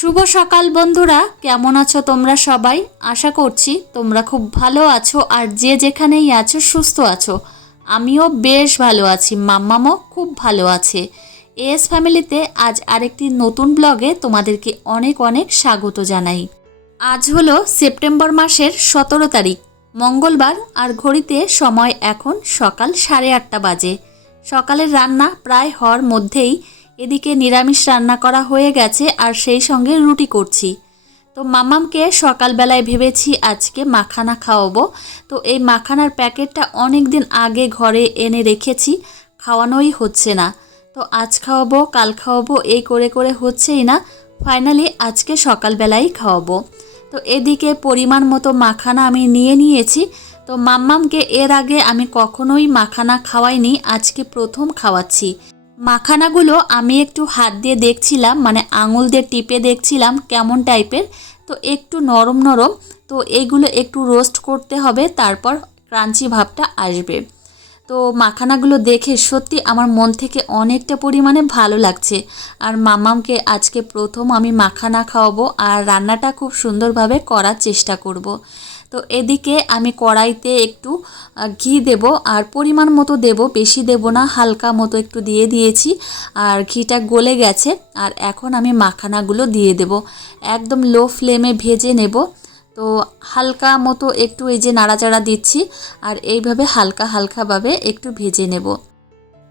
শুভ সকাল বন্ধুরা। কেমন আছো তোমরা সবাই? আশা করছি তোমরা খুব ভালো আছো আর যে যেখানেই আছো সুস্থ আছো। আমিও বেশ ভালো আছি, মাম্মামও খুব ভালো আছে। এস ফ্যামিলিতে আজ আরেকটি নতুন ব্লগে তোমাদেরকে অনেক অনেক স্বাগত জানাই। আজ হলো সেপ্টেম্বর মাসের সতেরো তারিখ। মঙ্গলবার আর ঘড়িতে সময় এখন সকাল সাড়ে আটটা বাজে। সকালের রান্না প্রায় হওয়ার মধ্যেই এদিকে নিরামিষ রান্না করা হয়ে গেছে আর সেই সঙ্গে রুটি করছি। তো মামামকে সকালবেলায় ভেবেছি আজকে মাখানা খাওয়াবো। তো এই মাখানার প্যাকেটটা অনেক দিন আগে ঘরে এনে রেখেছি, খাওয়ানোই হচ্ছে না। তো আজ খাওয়াবো, কাল খাওয়াবো, এই করে করে হচ্ছেই না। ফাইনালি আজকে সকালবেলাই খাওয়াবো। তো এদিকে পরিমাণ মতো মাখানা আমি নিয়ে নিয়েছি। তো মাম্মামকে এর আগে আমি কখনোই মাখানা খাওয়াইনি, আজকে প্রথম খাওয়াচ্ছি। মাখানাগুলো আমি একটু হাত দিয়ে দেখছিলাম মানে আঙুল দিয়ে টিপে দেখছিলাম কেমন টাইপের। তো একটু নরম নরম, তো এইগুলো একটু রোস্ট করতে হবে, তারপর ক্রাঞ্চি ভাবটা আসবে। তো মাখানাগুলো দেখে সত্যি আমার মন থেকে অনেকটা পরিমাণে ভালো লাগছে। আর মামামকে আজকে প্রথম আমি মাখানা খাওয়াবো আর রান্নাটা খুব সুন্দরভাবে করার চেষ্টা করব। তো এদিকে আমি কড়াইতে একটু ঘি দেব আর পরিমাণ মতো দেব, বেশি দেব না, হালকা মতো একটু দিয়ে দিয়েছি আর ঘিটা গলে গেছে আর এখন আমি মাখানাগুলো দিয়ে দেব। একদম লো ফ্লেমে ভেজে নেব। তো হালকা মতো একটু এই যে নাড়াচাড়া দিচ্ছি আর এইভাবে হালকা হালকাভাবে একটু ভেজে নেব।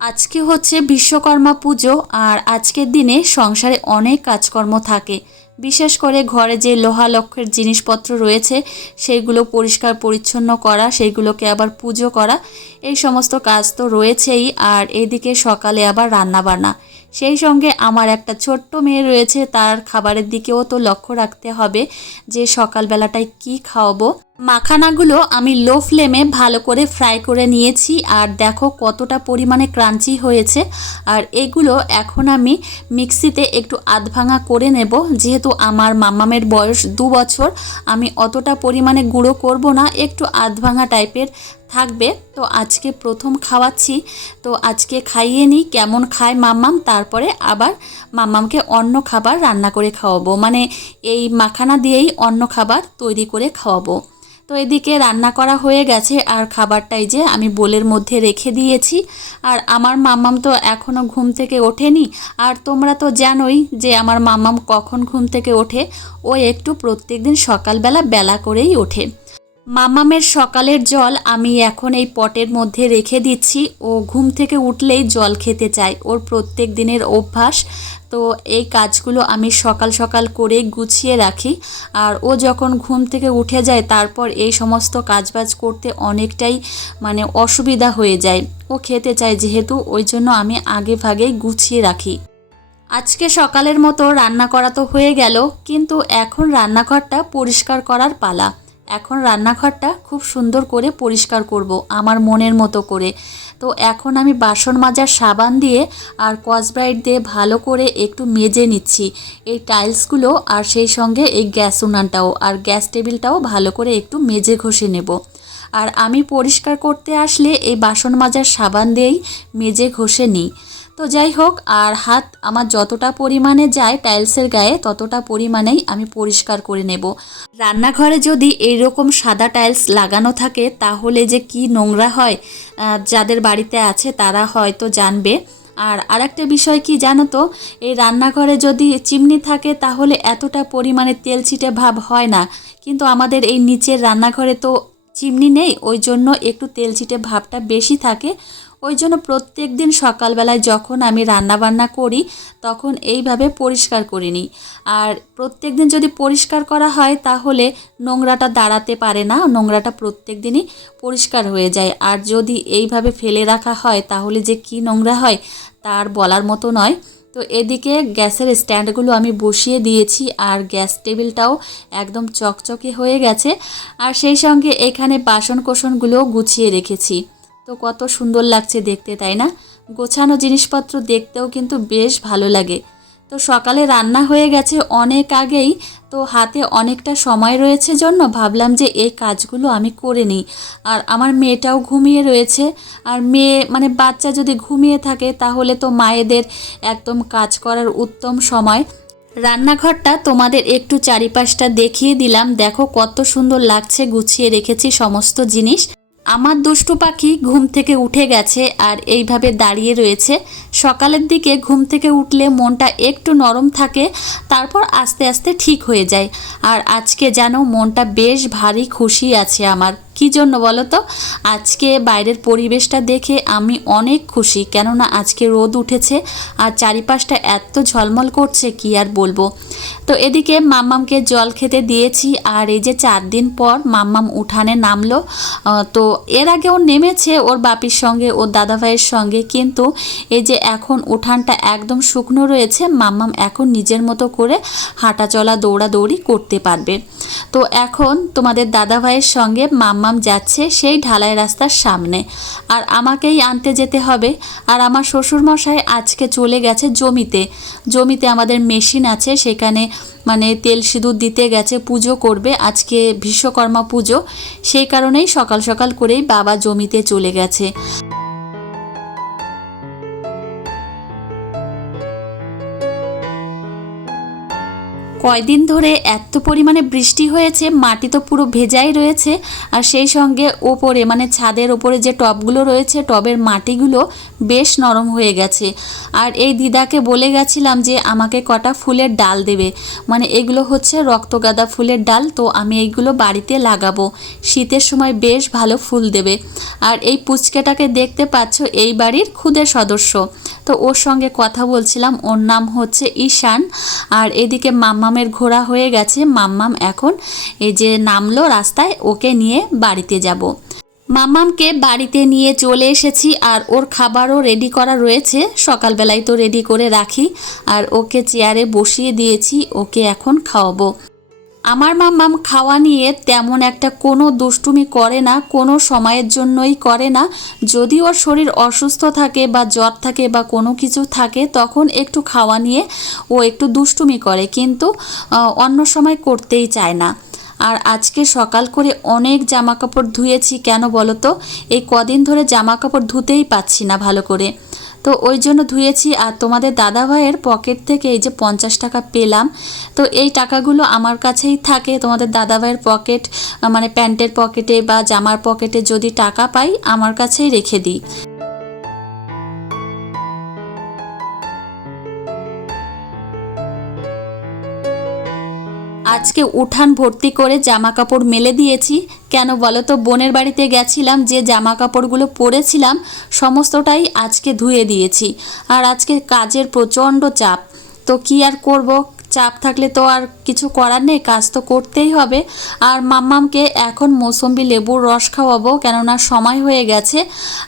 আজকে হচ্ছে বিশ্বকর্মা পুজো আর আজকের দিনে সংসারে অনেক কাজকর্ম থাকে। বিশেষ করে ঘরে যে লোহা লক্ষ্যের জিনিসপত্র রয়েছে সেইগুলো পরিষ্কার পরিচ্ছন্ন করা সেইগুলোকে আবার পুজো করা, এই সমস্ত কাজ তো রয়েছেই। আর এদিকে সকালে আবার রান্নাবান্না। সেই সঙ্গে আমার একটা ছোট্ট মেয়ে রয়েছে, তার খাবারের দিকেও তো লক্ষ্য রাখতে হবে যে সকালবেলাটায় কি খাওয়াবো। মাখানাগুলো আমি লো ফ্লেমে ভালো করে ফ্রাই করে নিয়েছি আর দেখো কতটা পরিমাণে ক্রাঞ্চি হয়েছে। আর এগুলো এখন আমি মিক্সিতে একটু আধ ভাঙা করে নেব। যেহেতু আমার মামামের বয়স দু বছর, আমি অতটা পরিমাণে গুঁড়ো করব না, একটু আধ ভাঙা টাইপের থাকবে। তো আজকে প্রথম খাওয়াচ্ছি। তো আজকে খাইয়ে নিই, কেমন খায় মাম্মাম, তারপরে আবার মাম্মামকে অন্য খাবার রান্না করে খাওয়াবো। মানে এই মাখানা দিয়েই অন্য খাবার তৈরি করে খাওয়াবো। তো এদিকে রান্না করা হয়ে গেছে আর খাবারটাই যে আমি বোলের মধ্যে রেখে দিয়েছি। আর আমার মাম্মাম তো এখনও ঘুম থেকে ওঠেনি। আর তোমরা তো জানোই যে আমার মাম্মাম কখন ঘুম থেকে ওঠে। ও একটু প্রত্যেকদিন সকালবেলা বেলা করেই ওঠে। মামামের সকালের জল আমি এখন এই পটের মধ্যে রেখে দিচ্ছি। ও ঘুম থেকে উঠলেই জল খেতে চায়। ওর প্রত্যেক দিনের অভ্যাস। তো এই কাজগুলো আমি সকাল সকাল করে গুছিয়ে রাখি। আর ও যখন ঘুম থেকে উঠে যায়, তারপর এই সমস্ত কাজবাজ করতে অনেকটাই মানে অসুবিধা হয়ে যায়। ও খেতে চায় যেহেতু, ওই জন্য আমি আগে ভাগেই গুছিয়ে রাখি। আজকে সকালের মতো রান্না করা তো হয়ে গেল, কিন্তু এখন রান্নাঘরটা পরিষ্কার করার পালা। এখন রান্নাঘরটা খুব সুন্দর করে পরিষ্কার করব, আমার মনের মতো করে। তো এখন আমি বাসন মাজার সাবান দিয়ে আর কসব্রাইট দিয়ে ভালো করে একটু মেজে নিচ্ছি। এই টাইলসগুলো আর সেই সঙ্গে এই গ্যাস উনানটাও আর গ্যাস টেবিলটাও ভালো করে একটু মেজে ঘষে নেব। আর আমি পরিষ্কার করতে আসলে এই বাসন মাজার সাবান দিয়েই মেজে ঘষে নিই। তো যাই হোক, আর হাত আমার যতটা পরিমাণে যায় টাইলসের গায়ে, ততটা পরিমাণেই আমি পরিষ্কার করে নেব। রান্নাঘরে যদি এইরকম সাদা টাইলস লাগানো থাকে, তাহলে যে কি নোংরা হয় যাদের বাড়িতে আছে তারা হয়তো জানবে। আর আরেকটা বিষয় কি জানো তো, এই রান্নাঘরে যদি চিমনি থাকে, তাহলে এতটা পরিমাণে তেল ছিটে ভাব হয় না। কিন্তু আমাদের এই নিচের রান্নাঘরে তো চিমনি নেই, ওই জন্য একটু তেল ছিটে ভাবটা বেশি থাকে। ওই জন্য প্রত্যেক দিন সকালবেলায় যখন আমি রান্না বান্না করি, তখন এইভাবে পরিষ্কার করে নিই। আর প্রত্যেক দিন যদি পরিষ্কার করা হয়, তাহলে নোংরাটা দাঁড়াতে পারে না, নোংরাটা প্রত্যেক দিনই পরিষ্কার হয়ে যায়। আর যদি এইভাবে ফেলে রাখা হয়, তাহলে যে কি নোংরা হয়, তার বলার মতো নয়। তো এদিকে গ্যাসের স্ট্যান্ডগুলো আমি বসিয়ে দিয়েছি, আর গ্যাস টেবিলটাও একদম চকচকে হয়ে গেছে। আর সেই সঙ্গে এখানে বাসন কোসনগুলোও গুছিয়ে রেখেছি। তো কত সুন্দর লাগছে দেখতে, তাই না? গোছানো জিনিসপত্র দেখতেও কিন্তু বেশ ভালো লাগে। তো সকালে রান্না হয়ে গেছে অনেক আগেই, তো হাতে অনেকটা সময় রয়েছে জন্য ভাবলাম যে এই কাজগুলো আমি করে নিই। আর আমার মেয়েটাও ঘুমিয়ে রয়েছে, আর মেয়ে মানে বাচ্চা যদি ঘুমিয়ে থাকে তাহলে তো মায়েদের একদম কাজ করার উত্তম সময়। রান্নাঘরটা তোমাদের একটু চারিপাশটা দেখিয়ে দিলাম। দেখো কত সুন্দর লাগছে গুছিয়ে রেখেছি সমস্ত জিনিস। আমার দুষ্টু পাখি ঘুম থেকে উঠে গেছে আর এইভাবে দাঁড়িয়ে রয়েছে। সকালের দিকে ঘুম থেকে উঠলে মনটা একটু নরম থাকে, তারপর আস্তে আস্তে ঠিক হয়ে যায়। আর আজকে যেন মনটা বেশ ভারী খুশি আছে আমার। কি জন্য বলো তো? আজকে বাইরের পরিবেশটা দেখে আমি অনেক খুশি, কেননা আজকে রোদ উঠেছে আর চারিপাশটা এত ঝলমল করছে, কি আর বলব? তো এদিকে মাম্মামকে জল খেতে দিয়েছি, আর এই যে চার দিন পর মাম্মাম উঠানে নামলো তো এর আগে ও নেমেছে ওর বাপির সঙ্গে, ওর দাদাভাইয়ের সঙ্গে, কিন্তু এই যে এখন উঠানটা একদম শুকনো রয়েছে, মাম্মাম এখন নিজের মতো করে হাঁটা চলা দৌড়াদৌড়ি করতে পারবে। তো এখন তোমাদের দাদাভাইয়ের সঙ্গে মাম্মাম যাচ্ছে সেই ঢালাই রাস্তার সামনে। আর আমাকেই আনতে যেতে হবে। আর আমার শ্বশুরমশাই আজকে চলে গেছে জমিতে। জমিতে আমাদের মেশিন আছে, সেখানে মানে তেল সিঁদুর দিতে গেছে, পুজো করবে। আজকে বিশ্বকর্মা পুজো। সেই কারণেই সকাল সকাল করেই বাবা জমিতে চলে গেছে। কয়দিন ধরে এত পরিমাণে বৃষ্টি হয়েছে, মাটি তো পুরো ভেজাই রয়েছে আর সেই সঙ্গে ওপরে মানে ছাদের ওপরে যে টবগুলো রয়েছে, টবের মাটিগুলো বেশ নরম হয়ে গেছে। আর এই দিদাকে বলে গেছিলাম যে আমাকে কটা ফুলের ডাল দেবে। মানে এগুলো হচ্ছে রক্তগাঁদা ফুলের ডাল, তো আমি এইগুলো বাড়িতে লাগাবো। শীতের সময় বেশ ভালো ফুল দেবে। আর এই পুচকেটাকে দেখতে পাচ্ছ, এই বাড়ির খুদের সদস্য। তো ওর সঙ্গে কথা বলছিলাম। ওর নাম হচ্ছে ঈশান। আর এদিকে মাম্মামের ঘোরা হয়ে গেছে। মাম্মাম এখন এই যে নামলো রাস্তায়, ওকে নিয়ে বাড়িতে যাব। মাম্মামকে বাড়িতে নিয়ে চলে এসেছি আর ওর খাবারও রেডি করা রয়েছে। সকালবেলায় তো রেডি করে রাখি। আর ওকে চেয়ারে বসিয়ে দিয়েছি। ওকে এখন খাওয়াবো। আমার মাম্মাম খাওয়া নিয়ে তেমন একটা কোনো দুষ্টুমি করে না, কোনো সময়ের জন্যই করে না। যদি ওর শরীর অসুস্থ থাকে বা জ্বর থাকে বা কোনো কিছু থাকে, তখন একটু খাওয়া নিয়ে ও একটু দুষ্টুমি করে, কিন্তু অন্য সময় করতেই চায় না। আর আজকে সকাল করে অনেক জামা কাপড় ধুয়েছি, কেন বলো তো? এই কদিন ধরে জামা কাপড় ধুতেই পাচ্ছি না ভালো করে। তো ওই জন্য ধুয়েছি আর তোমাদের দাদা ভাইয়ের পকেট থেকে এই যে পঞ্চাশ টাকা পেলাম। তো এই টাকাগুলো আমার কাছেই থাকে। তোমাদের দাদা ভাইয়ের পকেট মানে প্যান্টের পকেটে বা জামার পকেটে যদি টাকা পাই, আমার কাছেই রেখে দিই। আজকে উঠান ভর্তি করে জামা কাপড় মেলে দিয়েছি। কেন বলো তো? বোনের বাড়িতে গেছিলাম, যে জামা কাপড়গুলো পরেছিলাম, সমস্তটাই আজকে ধুয়ে দিয়েছি। আর আজকে কাজের প্রচণ্ড চাপ। তো কি আর করব? চাপ থাকলে তো আর কিছু করার নেই, কাজ তো করতেই হবে। আর মাম্মামকে এখন মৌসম্বি লেবুর রস খাওয়াবো, কেননা সময় হয়ে গেছে।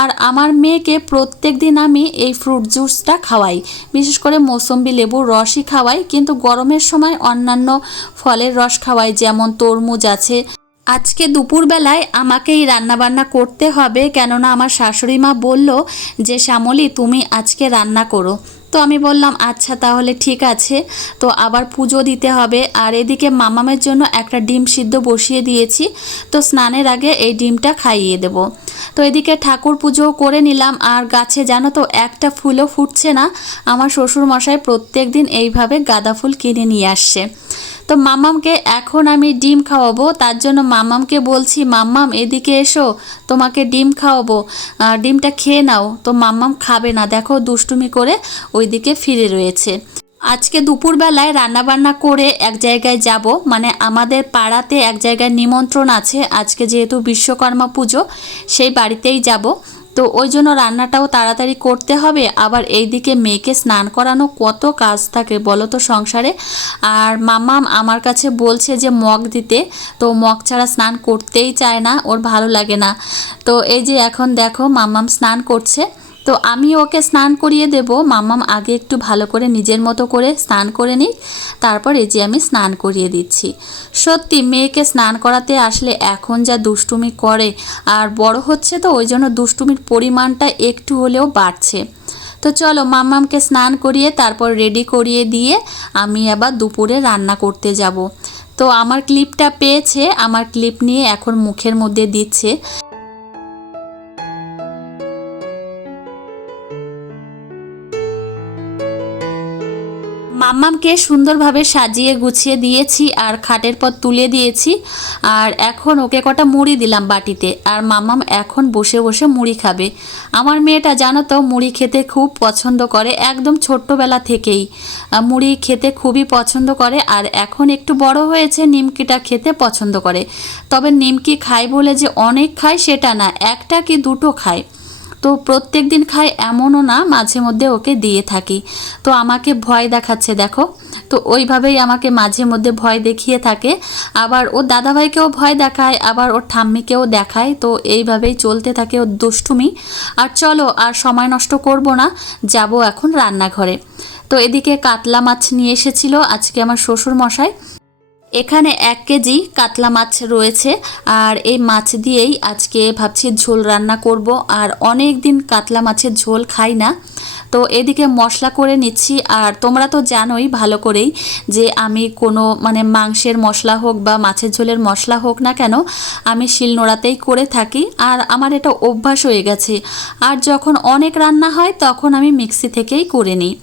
আর আমার মেয়েকে প্রত্যেক দিন আমি এই ফ্রুট জুসটা খাওয়াই। বিশেষ করে মৌসম্বি লেবুর রসই খাওয়াই, কিন্তু গরমের সময় অন্যান্য ফলের রস খাওয়াই, যেমন তরমুজ আছে। আজকে দুপুরবেলায় আমাকেই রান্নাবান্না করতে হবে কেননা আমার শাশুড়ি মা বলল যে, শ্যামলী, তুমি আজকে রান্না করো। তো আমি বললাম আচ্ছা তাহলে ঠিক আছে। তো আবার পুজো দিতে হবে। আর এদিকে মামামের জন্য একটা ডিম সিদ্ধ বসিয়ে দিয়েছি। তো স্নানের আগে এই ডিমটা খাইয়ে দেব। তো এদিকে ঠাকুর পুজো করে নিলাম। আর গাছে জানো তো, একটা ফুলও ফুটছে না। আমার শ্বশুর মশাই প্রত্যেক দিন এইভাবে গাঁদা ফুল কিনে নিয়ে আসছে তো মাম্মামকে এখন আমি ডিম খাওয়াবো, তার জন্য মাম্মামকে বলছি মাম্মাম এদিকে এসো, তোমাকে ডিম খাওয়াবো। ডিমটা খেয়ে নাও। তো মাম্মাম খাবে না। দেখো, দুষ্টুমি করে ওইদিকে ফিরে রয়েছে। আজকে দুপুরবেলায় রান্নাবান্না করে এক জায়গায় যাব। মানে আমাদের পাড়াতে এক জায়গায় নিমন্ত্রণ আছে। আজকে যেহেতু বিশ্বকর্মা পুজো, সেই বাড়িতেই যাব। তো ওই জন্য রান্নাটাও তাড়াতাড়ি করতে হবে। আবার এইদিকে মেয়েকে স্নান করানো কত কাজ থাকে বলো তো সংসারে। আর মামাম আমার কাছে বলছে যে মগ দিতে, তো মগ ছাড়া স্নান করতেই চায় না, ওর ভালো লাগে না। তো এই যে এখন দেখো মামাম স্নান করছে। তো আমি ওকে স্নান করিয়ে দেব। মাম্মাম আগে একটু ভালো করে নিজের মতো করে স্নান করে নিই তারপর এই যে আমি স্নান করিয়ে দিচ্ছি। সত্যি, মেয়েকে স্নান করাতে আসলে এখন যা দুষ্টুমি করে, আর বড় হচ্ছে তো, ওই জন্য দুষ্টুমির পরিমাণটা একটু হলেও বাড়ছে। তো চলো, মাম্মামকে স্নান করিয়ে তারপর রেডি করিয়ে দিয়ে আমি আবার দুপুরে রান্না করতে যাব। তো আমার ক্লিপটা পেয়েছে, আমার ক্লিপ নিয়ে এখন মুখের মধ্যে দিচ্ছে। মাম্মামকে সুন্দরভাবে সাজিয়ে গুছিয়ে দিয়েছি আর খাটের পর তুলে দিয়েছি। আর এখন ওকে কটা মুড়ি দিলাম বাটিতে। আর মাম্মাম এখন বসে বসে মুড়ি খাবে। আমার মেয়েটা জানো তো, মুড়ি খেতে খুব পছন্দ করে, একদম ছোট্টবেলা থেকেই। মুড়ি খেতে খুবই পছন্দ করে আর এখন একটু বড় হয়েছে, নিমকিটা খেতে পছন্দ করে। তবে নিমকি খায় বলে যে অনেক খায়, সেটা না, একটা কি দুটো খায়? তো প্রত্যেক দিন খায় এমনও না মাঝে মধ্যে ওকে দিয়ে থাকি। তো আমাকে ভয় দেখাচ্ছে, দেখো। তো ওইভাবেই আমাকে মাঝে মধ্যে ভয় দেখিয়ে থাকে। আবার ওর দাদাভাইকেও ভয় দেখায়, আবার ওর ঠাম্মিকেও দেখায়। তো এইভাবেই চলতে থাকে ওর দুষ্টুমি। আর চলো, আর সময় নষ্ট করব না, যাব এখন রান্নাঘরে। তো এদিকে কাতলা মাছ নিয়ে এসেছিল আজকে আমার শ্বশুর মশাই এখানে এক কেজি কাতলা মাছ রয়েছে আর এই মাছ দিয়েই আজকে ভাবছি ঝোল রান্না করব আর অনেক দিন কাতলা মাছের ঝোল খাই না। তো এদিকে মশলা করে নিচ্ছি আর তোমরা তো জানোই ভালো করেই যে আমি কোনো মানে মাংসের মশলা হোক বা মাছের ঝোলের মশলা হোক না কেন আমি শিলনোড়াতেই করে থাকি আর আমার এটা অভ্যাস হয়ে গেছে। আর যখন অনেক রান্না হয় তখন আমি মিক্সি থেকেই করে নিই।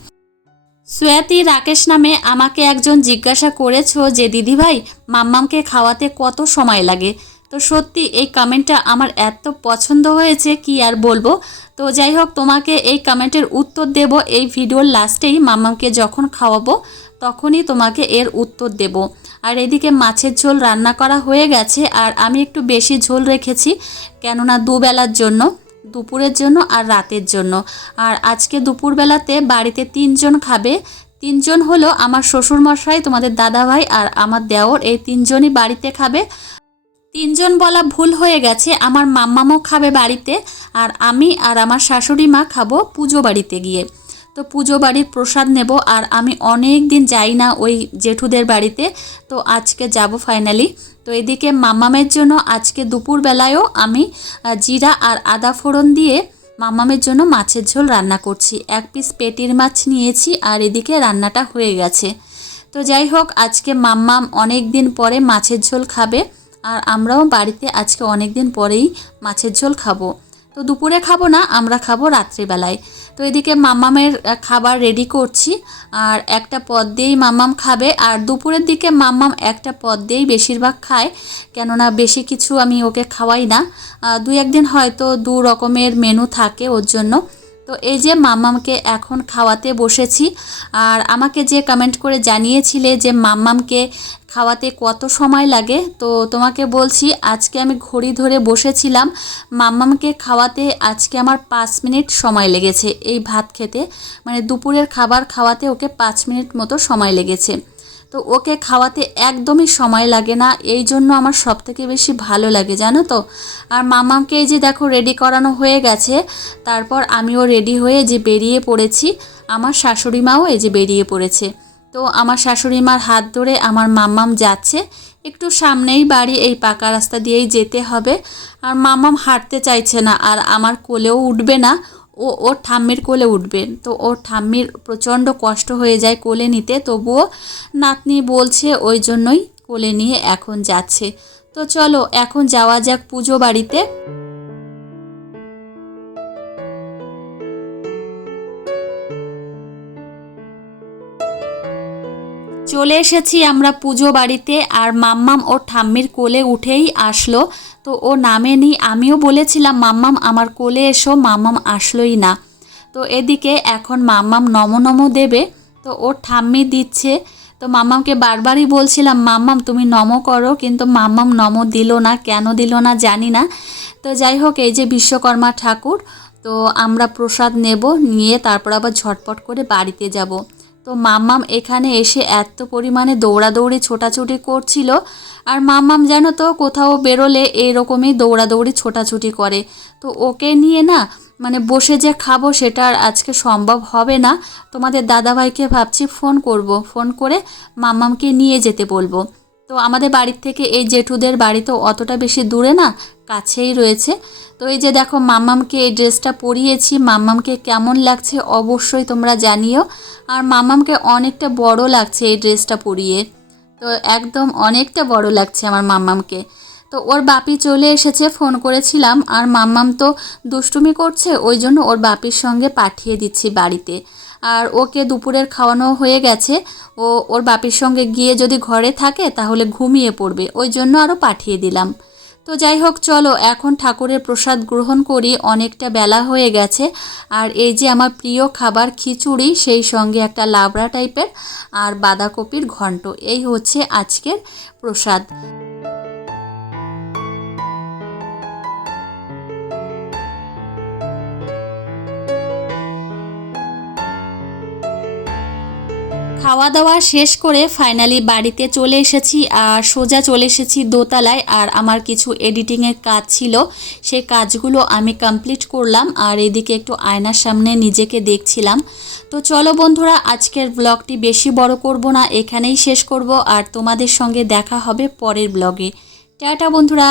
সুয়াতি রাকেশ নামে আমাকে একজন জিজ্ঞাসা করেছ যে, দিদিভাই, মাম্মামকে খাওয়াতে কত সময় লাগে? তো সত্যি এই কমেন্টটা আমার এত পছন্দ হয়েছে, কি আর বলব? তো যাই হোক, তোমাকে এই কমেন্টের উত্তর দেব। এই ভিডিওর লাস্টেই মাম্মামকে যখন খাওয়াবো, তখনই তোমাকে এর উত্তর দেব। আর এদিকে মাছের ঝোল রান্না করা হয়ে গেছে, আর আমি একটু বেশি ঝোল রেখেছি, কেননা দুবেলার জন্য। দুপুরের জন্য আর রাতের জন্য। আর আজকে দুপুরবেলাতে বাড়িতে তিনজন খাবে। তিনজন হলো আমার শ্বশুরমশাই, তোমাদের দাদাভাই আর আমার দেওর। এই তিনজনই বাড়িতে খাবে। তিনজন বলা ভুল হয়ে গেছে। আমার মাম্মামও খাবে বাড়িতে। আর আমি আর আমার শাশুড়ি মা খাব পুজো বাড়িতে গিয়ে। তো পুজো বাড়ির প্রসাদ নেব আর আমি অনেক দিন যাই না ওই জেঠুদের বাড়িতে, তো আজকে যাব ফাইনালি তো এদিকে মাম্মামের জন্য আজকে দুপুরবেলায়ও আমি জিরা আর আদা ফোড়ন দিয়ে মাম্মামের জন্য মাছের ঝোল রান্না করছি। এক পিস পেটির মাছ নিয়েছি আর এদিকে রান্নাটা হয়ে গেছে। তো যাই হোক, আজকে মাম্মাম অনেক দিন পরে মাছের ঝোল খাবে আর আমরাও বাড়িতে আজকে অনেক দিন পরেই মাছের ঝোল খাব। তো দুপুরে খাব না, আমরা খাব রাত্রিবেলায়। তো এদিকে মাম্মামের খাবার রেডি করছি, আর একটা পদ দিয়েই মাম্মাম খাবে। আর দুপুরের দিকে মাম্মাম একটা পদ দিয়েই বেশিরভাগ খায়, কেননা বেশি কিছু আমি ওকে খাওয়াই না। দু একদিন হয়তো দু রকমের মেনু থাকে ওর জন্য। তো এই যে মাম্মামকে এখন খাওয়াতে বসেছি, আর আমাকে যে কমেন্ট করে জানিয়েছিলে যে মাম্মামকে খাওয়াতে কত সময় লাগে, তো তোমাকে বলছি আজকে আমি ঘড়ি ধরে বসেছিলাম, মাম্মামকে খাওয়াতে আজকে আমার পাঁচ মিনিট সময় লেগেছে এই ভাত খেতে মানে দুপুরের খাবার খাওয়াতে ওকে পাঁচ মিনিট মতো সময় লেগেছে। তো ওকে খাওয়াতে একদমই সময় লাগে না, এই জন্য আমার সব থেকে বেশি ভালো লাগে, জানো তো? আর মামাকে যে দেখো রেডি করানো হয়ে গেছে, তারপর আমিও রেডি হয়ে যে বেরিয়ে পড়েছি, আমার শাশুড়ি মাও এই যে বেরিয়ে পড়েছে। তো আমার শাশুড়ি মার হাত ধরে আমার মাম্মাম যাচ্ছে, একটু সামনেই বাড়ি, এই পাকা রাস্তা দিয়েই যেতে হবে। আর মাম্মাম হাঁটতে চাইছে না, আর আমার কোলেও উঠবে না ও, ওর ঠাম্মির কোলে উঠবেন। তো ওর ঠাম্মির প্রচণ্ড কষ্ট হয়ে যায় কোলে নিতে। তবুও নাতনি বলছে ওই জন্যই কোলে নিয়ে এখন যাচ্ছে। তো চলো, এখন যাওয়া যাক পুজো বাড়িতে। চলে এসেছি আমরা পুজো বাড়িতে আর মাম্মাম ওর ঠাম্মির কোলে উঠেই আসলো। তো ও নামেনি আমিও বলেছিলাম, মাম্মাম, আমার কোলে এসো, মাম্মাম আসলোই না। তো এদিকে এখন মাম্মাম নম নম দেবে, তো ওর ঠাম্মি দিচ্ছে। তো মাম্মামকে বারবারই বলছিলাম, মাম্মাম, তুমি নম করো। কিন্তু মাম্মাম নম দিল না, কেন দিল না জানি না। তো যাই হোক, এই যে বিশ্বকর্মা ঠাকুর, তো আমরা প্রসাদ নেব, নিয়ে তারপর আবার ঝটপট করে বাড়িতে যাব। তো মাম্মাম এখানে এসে এত পরিমাণে দৌড়াদৌড়ি, ছোটাছুটি করছিল। আর মাম্মাম যেন তো, কোথাও বেরোলে এরকমই দৌড়াদৌড়ি, ছোটাছুটি করে। তো ওকে নিয়ে না মানে বসে যে খাব সেটা আর আজকে সম্ভব হবে না। তোমাদের দাদাভাইকে ভাবছি ফোন করব। ফোন করে মাম্মামকে নিয়ে যেতে বলব। তো আমাদের বাড়ির থেকে এই জেঠুদের বাড়ি তো অতটা বেশি দূরে না, কাছেই রয়েছে। তো এই যে দেখো, মাম্মামকে এই ড্রেসটা পরিয়েছি। মাম্মামকে কেমন লাগছে অবশ্যই তোমরা জানিও। আর মাম্মামকে অনেকটা বড় লাগছে এই ড্রেসটা পরিয়ে। তো একদম অনেকটা বড় লাগছে আমার মাম্মামকে। তো ওর বাপি চলে এসেছে, ফোন করেছিলাম। আর মাম্মাম তো দুষ্টুমি করছে, ওই জন্য ওর বাপির সঙ্গে পাঠিয়ে দিচ্ছি বাড়িতে। আর ওকে দুপুরের খাওয়ানো হয়ে গেছে। ও ওর বাপির সঙ্গে গিয়ে যদি ঘরে থাকে, তাহলে ঘুমিয়ে পড়বে। ওই জন্য আরও পাঠিয়ে দিলাম। তো যাই হোক, চলো, এখন ঠাকুরের প্রসাদ গ্রহণ করি। অনেকটা বেলা হয়ে গেছে। আর এই যে আমার প্রিয় খাবার খিচুড়ি, সেই সঙ্গে একটা লাবড়া টাইপের আর বাঁধাকপির ঘন্ট। এই হচ্ছে আজকের প্রসাদ। খাওয়া দাওয়া শেষ করে ফাইনালি বাড়িতে চলে এসেছি আর সোজা চলে এসেছি দোতলায় আর আমার কিছু এডিটিংয়ের কাজ ছিল। সেই কাজগুলো আমি কমপ্লিট করলাম আর এদিকে একটু আয়নার সামনে নিজেকে দেখছিলাম। তো চলো বন্ধুরা, আজকের ব্লগটি বেশি বড় করব না, এখানেই শেষ করব আর তোমাদের সঙ্গে দেখা হবে পরের ব্লগে টাটা বন্ধুরা!